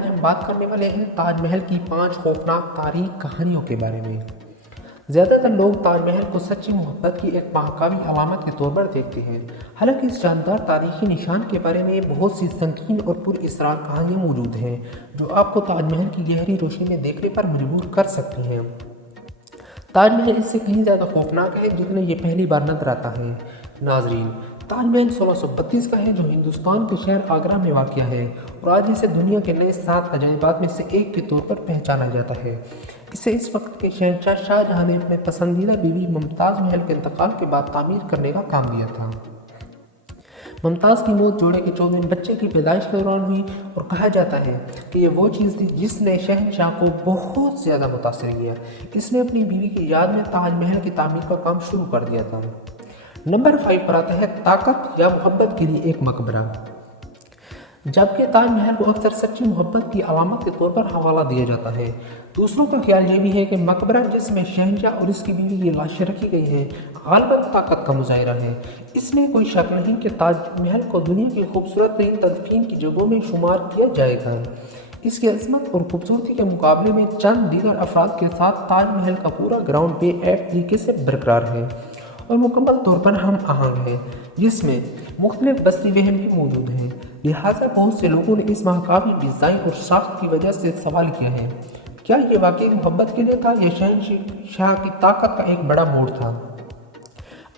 آج ہم بات کرنے والے ہیں تاج محل کی 5 خوفناک تاریخی کہانیوں کے بارے میں۔ زیادہ تر لوگ تاج محل کو سچی محبت کی ایک ماہکاوی علامت کے طور پر دیکھتے ہیں، حالانکہ اس جاندار تاریخی نشان کے بارے میں بہت سی سنگین اور پر اسرار کہانیاں موجود ہیں جو آپ کو تاج محل کی گہری روشنی میں دیکھنے پر مجبور کر سکتی ہیں۔ تاج محل اس سے کہیں زیادہ خوفناک ہے جتنے یہ پہلی بار نظر آتا ہے۔ ناظرین، تاج محل 1632 کا ہے جو ہندوستان کے شہر آگرہ میں واقع ہے اور آج اسے دنیا کے نئے 7 عجائبات میں سے ایک کے طور پر پہچانا جاتا ہے۔ اسے اس وقت کے شہنشاہ شاہ جہاں نے اپنے پسندیدہ بیوی ممتاز محل کے انتقال کے بعد تعمیر کرنے کا کام دیا تھا۔ ممتاز کی موت جوڑے کے 14ویں بچے کی پیدائش کے دوران ہوئی اور کہا جاتا ہے کہ یہ وہ چیز تھی جس نے شہنشاہ کو بہت زیادہ متاثر کیا۔ اس نے اپنی بیوی کی یاد میں تاج محل کی تعمیر کا کام شروع کر دیا تھا۔ نمبر 5 پر آتا ہے طاقت یا محبت کے لیے ایک مقبرہ۔ جبکہ تاج محل کو اکثر سچی محبت کی علامت کے طور پر حوالہ دیا جاتا ہے، دوسروں کا خیال یہ بھی ہے کہ مقبرہ جس میں شہنشاہ اور اس کی بیوی کی لاشیں رکھی گئی ہیں غالباً طاقت کا مظاہرہ ہے۔ اس میں کوئی شک نہیں کہ تاج محل کو دنیا کی خوبصورت ترین تدفین کی جگہوں میں شمار کیا جائے گا۔ اس کی عظمت اور خوبصورتی کے مقابلے میں چند دیگر افراد کے ساتھ تاج محل کا پورا گراؤنڈ بے عیب طریقے سے برقرار ہے اور مکمل طور پر ہم آہنگ ہے، جس میں مختلف بصری وہم بھی موجود ہیں۔ لہٰذا بہت سے لوگوں نے اس ماہکاوی ڈیزائن اور ساخت کی وجہ سے سوال کیا ہے، کیا یہ واقعی محبت کے لیے تھا یا شہنشاہ کی طاقت کا ایک بڑا موڑ تھا؟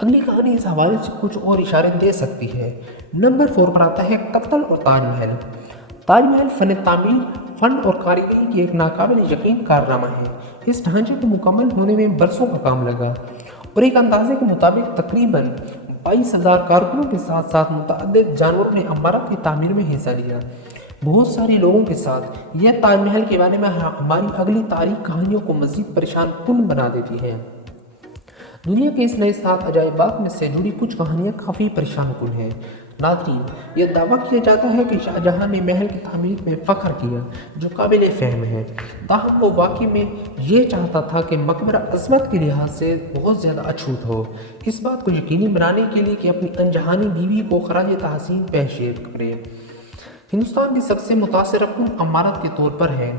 اگلی کہانی اس حوالے سے کچھ اور اشارے دے سکتی ہے۔ نمبر 4 پر آتا ہے قتل اور تاج محل۔ تاج محل فن تعمیر، فن اور کاریگری کی ایک ناقابل یقین کارنامہ ہے۔ اس ڈھانچے کو مکمل ہونے میں برسوں کا کام لگا اور ایک اندازے کے مطابق تقریباً 22,000 کارکنوں کے ساتھ ساتھ متعدد جانوروں نے عمارت کی تعمیر میں حصہ لیا۔ بہت سارے لوگوں کے ساتھ یہ تاج محل کے بارے میں ہماری اگلی تاریخی کہانیوں کو مزید پریشان کن بنا دیتی ہے۔ دنیا کے اس نئے 7 عجائبات میں سے جڑی کچھ کہانیاں کافی پریشان کن ہیں۔ ناظرین، یہ دعویٰ کیا جاتا ہے کہ شاہ جہاں نے محل کی تعمیر میں فخر کیا، جو قابل فہم ہے، تاہم وہ واقعی میں یہ چاہتا تھا کہ مقبرہ عظمت کے لحاظ سے بہت زیادہ اچھوت ہو، اس بات کو یقینی بنانے کے لیے کہ اپنی انجہانی بیوی کو خراج تحسین پیش کرے۔ ہندوستان کی سب سے متاثر کن عمارت کے طور پر ہے۔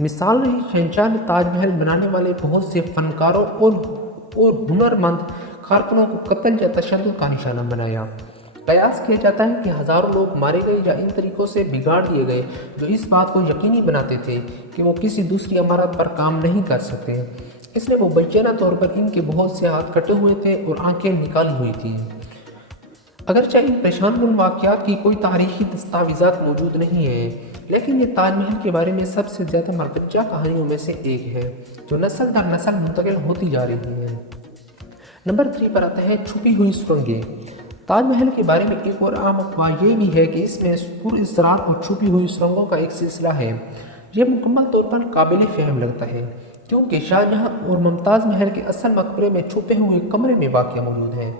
مثال رہی، شہنشاہ نے تاج محل بنانے والے بہت سے فنکاروں اور ہنرمند کارکنوں کو قتل یا تشدد کا نشانہ بنایا۔ قیاس کیا جاتا ہے کہ ہزاروں لوگ مارے گئے یا ان طریقوں سے بگاڑ دیے گئے جو اس بات کو یقینی بناتے تھے کہ وہ کسی دوسری عمارت پر کام نہیں کر سکتے، اس لیے مبینہ طور پر ان کے بہت سے ہاتھ کٹے ہوئے تھے اور آنکھیں نکالی ہوئی تھیں۔ اگرچہ ان پریشان کن واقعات کی کوئی تاریخی دستاویزات موجود نہیں ہیں، لیکن یہ تاج محل کے بارے میں سب سے زیادہ مرکزہ کہانیوں میں سے ایک ہے جو نسل در نسل منتقل ہوتی جا رہی ہے۔ نمبر 3 پر آتا ہے چھپی ہوئی سرنگیں۔ تاج محل کے بارے میں ایک اور عام افواہ یہ بھی ہے کہ اس میں پر اسرار اور چھپی ہوئی سرنگوں کا ایک سلسلہ ہے۔ یہ مکمل طور پر قابل فہم لگتا ہے کیونکہ شاہ جہاں اور ممتاز محل کے اصل مقبرے میں چھپے ہوئے کمرے میں واقع موجود ہیں،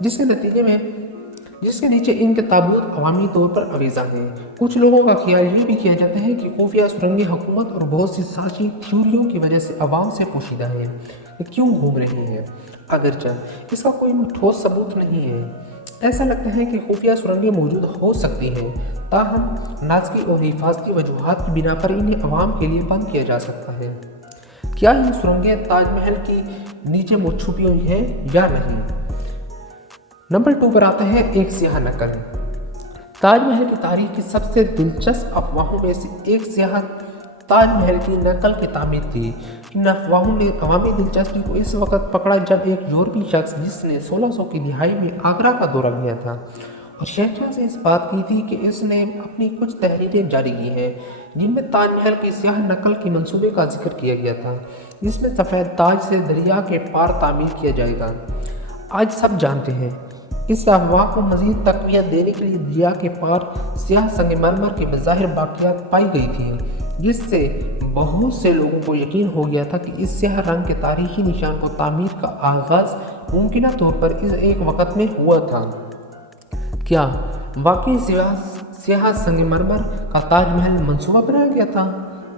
جس کے نیچے ان کے تابوت عوامی طور پر آویزاں ہیں۔ کچھ لوگوں کا خیال یہ بھی کیا جاتا ہے کہ خفیہ سرنگیں حکومت اور بہت سی سازشی تھیوریوں کی وجہ سے عوام سے پوشیدہ ہیں کہ کیوں گھوم رہی ہیں، اگرچہ اس کا کوئی ٹھوس ثبوت نہیں ہے۔ ایسا لگتا ہے کہ خفیہ سرنگیں موجود ہو سکتی ہیں، تاہم ناظری اور حفاظتی وجوہات کی بنا پر انہیں عوام کے لیے بند کیا جا سکتا ہے۔ کیا یہ سرنگیں تاج محل کی نیچے چھپی ہوئی ہیں یا نہیں؟ نمبر 2 پر آتا ہے ایک سیاہ نقل۔ تاج محل کی تاریخ کی سب سے دلچسپ افواہوں میں سے ایک سیاہ تاج محل کی نقل کی تعمیر تھی۔ ان افواہوں نے عوامی دلچسپی کو اس وقت پکڑا جب ایک یورپی شخص جس نے 1600 کی دہائی میں آگرہ کا دورہ کیا تھا اور شہنشاہ سے اس بات کی تھی کہ اس نے اپنی کچھ تحریریں جاری کی ہیں جن میں تاج محل کی سیاہ نقل کی منصوبے کا ذکر کیا گیا تھا، جس میں سفید تاج سے دریا کے پار تعمیر کیا جائے گا۔ آج سب جانتے ہیں اس افواہ کو مزید تقویت دینے کے لیے دریا کے پار سیاہ سنگ مرمر کے بظاہر باقیات پائی گئی تھیں، جس سے بہت سے لوگوں کو یقین ہو گیا تھا کہ اس سیاہ رنگ کے تاریخی نشان کو تعمیر کا آغاز ممکنہ طور پر اس ایک وقت میں ہوا تھا۔ کیا واقعی سیاہ سنگ مرمر کا تاج محل منصوبہ بنایا گیا تھا؟